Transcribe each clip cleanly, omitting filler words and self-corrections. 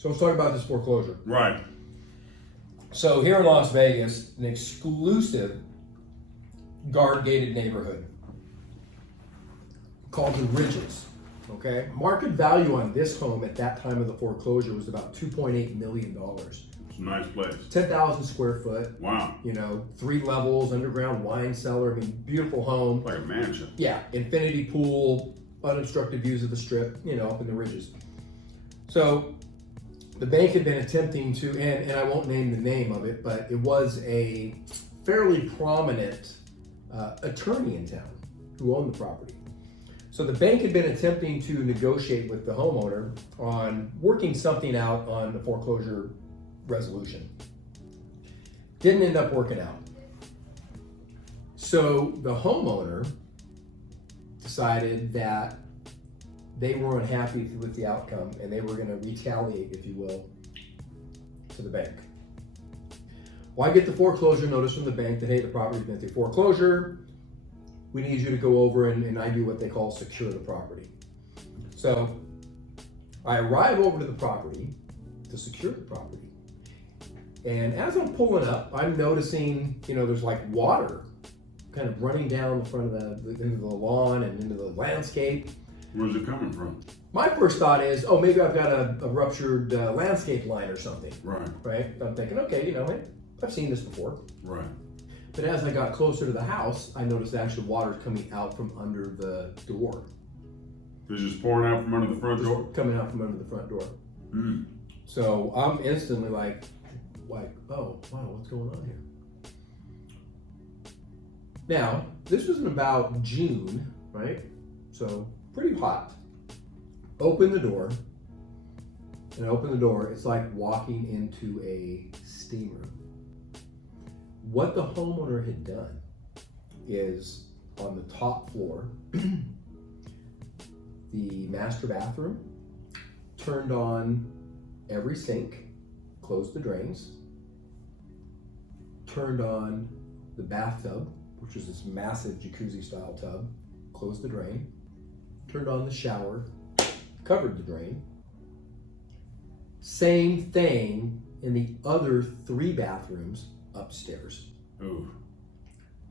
So let's talk about this foreclosure. Right. So here in Las Vegas, an exclusive guard-gated neighborhood called the Ridges. Okay, market value on this home at that time of the foreclosure was about $2.8 million. It's a nice place. 10,000 square foot. Wow. 3 levels, underground wine cellar. I mean, beautiful home. Like a mansion. Yeah, infinity pool, unobstructed views of the strip, up in the Ridges. So the bank had been attempting to, and I won't name the name of it, but it was a fairly prominent attorney in town who owned the property. So the bank had been attempting to negotiate with the homeowner on working something out on the foreclosure resolution. Didn't end up working out. So the homeowner decided that they were unhappy with the outcome and they were going to retaliate, if you will, to the bank. Well, I get the foreclosure notice from the bank that, hey, the property's been through foreclosure. We need you to go over and I do what they call secure the property. So I arrive over to the property to secure the property. And as I'm pulling up, I'm noticing, there's like water kind of running down the front of into the lawn and into the landscape. Where's it coming from? My first thought is, oh, maybe I've got a ruptured landscape line or something. Right. I'm thinking, okay, I've seen this before. Right. But as I got closer to the house, I noticed actually water coming out from under the door. It's just pouring out from under the front door? Coming out from under the front door. Mm. So I'm instantly like, oh, wow, what's going on here? Now, this was in about June, right? So pretty hot. Open the door, and I open the door, it's like walking into a steam room. What the homeowner had done is on the top floor, the master bathroom, turned on every sink, closed the drains, turned on the bathtub, which is this massive jacuzzi style tub, closed the drain, turned on the shower, covered the drain. Same thing in the other 3 bathrooms upstairs. Ooh.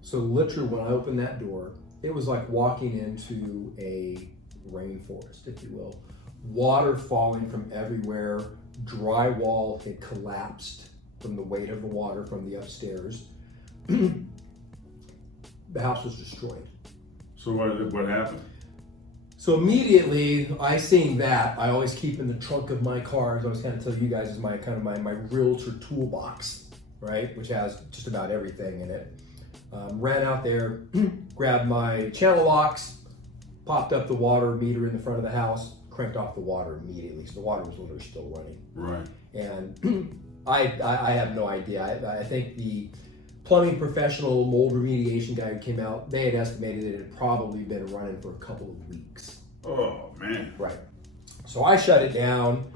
So literally when I opened that door, it was like walking into a rainforest, if you will. Water falling from everywhere, drywall had collapsed from the weight of the water from the upstairs. The house was destroyed. So what happened? So immediately I seen that, I always keep in the trunk of my car, as I was kind of telling you guys, is my realtor toolbox, right? Which has just about everything in it. Ran out there, grabbed my channel locks, popped up the water meter in the front of the house, cranked off the water immediately. So the water was literally still running. Right. And I have no idea. I think the plumbing professional mold remediation guy who came out, they had estimated it had probably been running for a couple of weeks. Oh, man. Right. So I shut it down,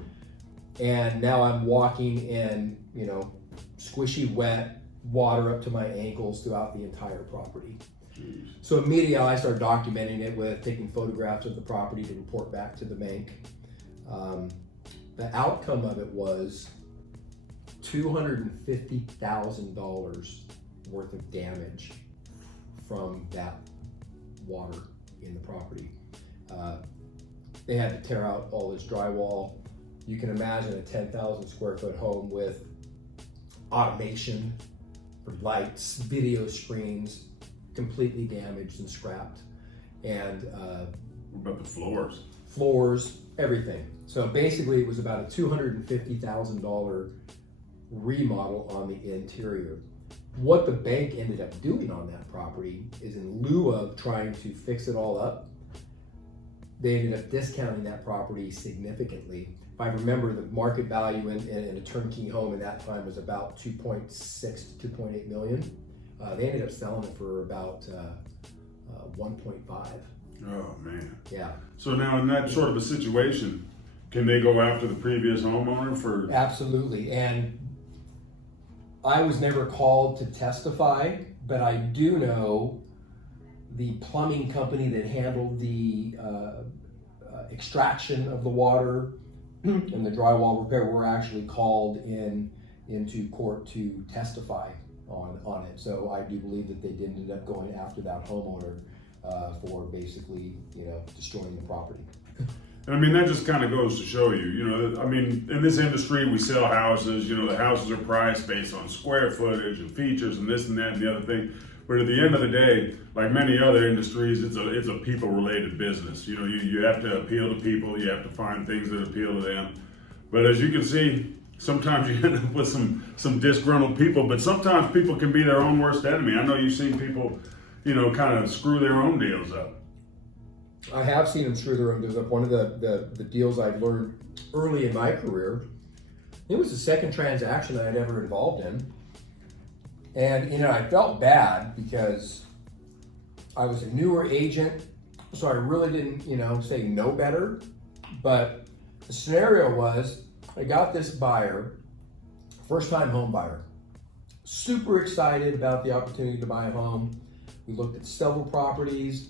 and now I'm walking in, squishy wet water up to my ankles throughout the entire property. Jeez. So immediately I started documenting it with taking photographs of the property to report back to the bank. The outcome of it was $250,000 worth of damage from that water in the property. They had to tear out all this drywall. You can imagine a 10,000 square foot home with automation for lights, video screens, completely damaged and scrapped. And What about the floors? floors, everything. So basically it was about a $250,000 remodel on the interior. What the bank ended up doing on that property is, in lieu of trying to fix it all up, they ended up discounting that property significantly. If I remember, the market value in a turnkey home at that time was about 2.6 to 2.8 million. They ended up selling it for about 1.5. Oh, man. Yeah. So now in that sort of a situation, can they go after the previous homeowner for... Absolutely. And I was never called to testify, but I do know the plumbing company that handled the extraction of the water and the drywall repair were actually called into court to testify on it. So I do believe that they did end up going after that homeowner for basically, destroying the property. And I mean, that just kind of goes to show you, I mean, in this industry, we sell houses, the houses are priced based on square footage and features and this and that and the other thing. But at the end of the day, like many other industries, it's a people-related business. You have to appeal to people, you have to find things that appeal to them. But as you can see, sometimes you end up with some disgruntled people, but sometimes people can be their own worst enemy. I know you've seen people, kind of screw their own deals up. I have seen them screw their own deals up. One of the deals I've learned early in my career, it was the second transaction that I'd ever involved in. And, I felt bad because I was a newer agent, so I really didn't, say no better. But the scenario was, I got this buyer, first-time home buyer, super excited about the opportunity to buy a home. We looked at several properties,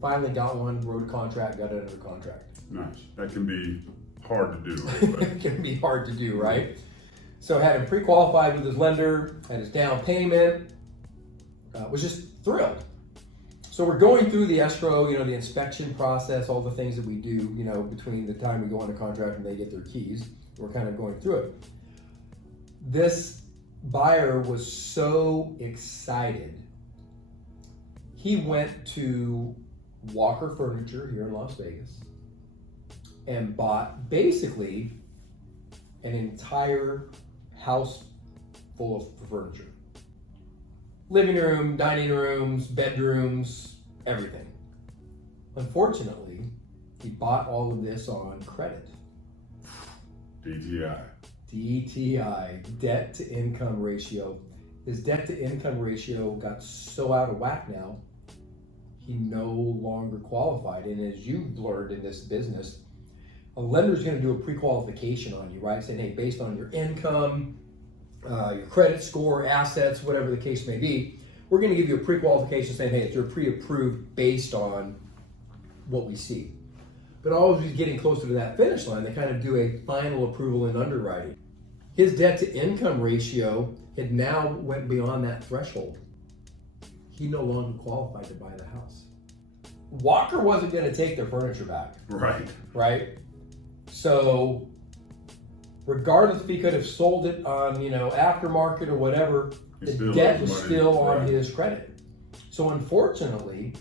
finally got one, wrote a contract, got it under contract. Nice. That can be hard to do. It can be hard to do, right? So had him pre-qualified with his lender, had his down payment, was just thrilled. So we're going through the escrow, the inspection process, all the things that we do, between the time we go under contract and they get their keys. We're kind of going through it. This buyer was so excited. He went to Walker Furniture here in Las Vegas and bought basically an entire house full of furniture. Living room, dining rooms, bedrooms, everything. Unfortunately, he bought all of this on credit. DTI, debt to income ratio. His debt to income ratio got so out of whack now, he no longer qualified. And as you've learned in this business, a lender's going to do a pre-qualification on you, right? Saying, hey, based on your income, your credit score, assets, whatever the case may be, we're going to give you a pre-qualification saying, hey, you're pre-approved based on what we see. But always getting closer to that finish line, they kind of do a final approval in underwriting. His debt to income ratio had now went beyond that threshold. He no longer qualified to buy the house. Walker wasn't going to take their furniture back. Right? So regardless if he could have sold it on, aftermarket or whatever, the debt was still on his credit. So unfortunately,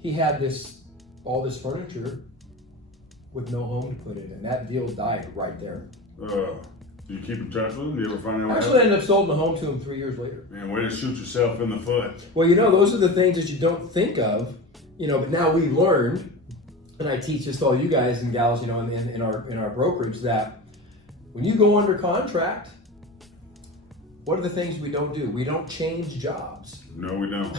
he had all this furniture with no home to put it in. That deal died right there. Do you keep in touch with him? Do you ever find out? Actually, I ended up sold the home to him 3 years later. Man, way to shoot yourself in the foot. Well, those are the things that you don't think of, but now we've learned, and I teach this to all you guys and gals, in our brokerage, that when you go under contract, what are the things we don't do? We don't change jobs. No, we don't.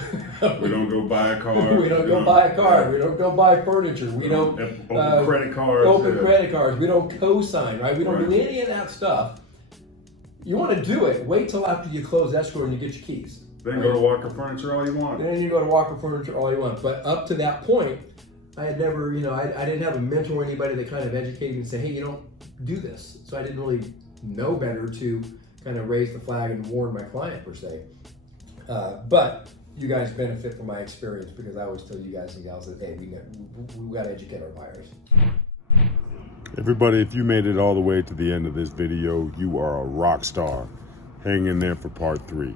We don't go buy a car. We don't go buy a car. We don't go buy furniture. We don't open credit cards. Credit cards. We don't co-sign, right? We don't do any of that stuff. You want to do it, wait till after you close escrow and you get your keys. Then go to Walker Furniture all you want. Then you go to Walker Furniture all you want. But up to that point, I had never, I didn't have a mentor or anybody that kind of educated me and say, hey, you don't do this. So I didn't really know better to kind of raise the flag and warn my client per se. But you guys benefit from my experience because I always tell you guys and gals that, hey, we got to educate our buyers. Everybody, if you made it all the way to the end of this video, you are a rock star. Hang in there for part 3.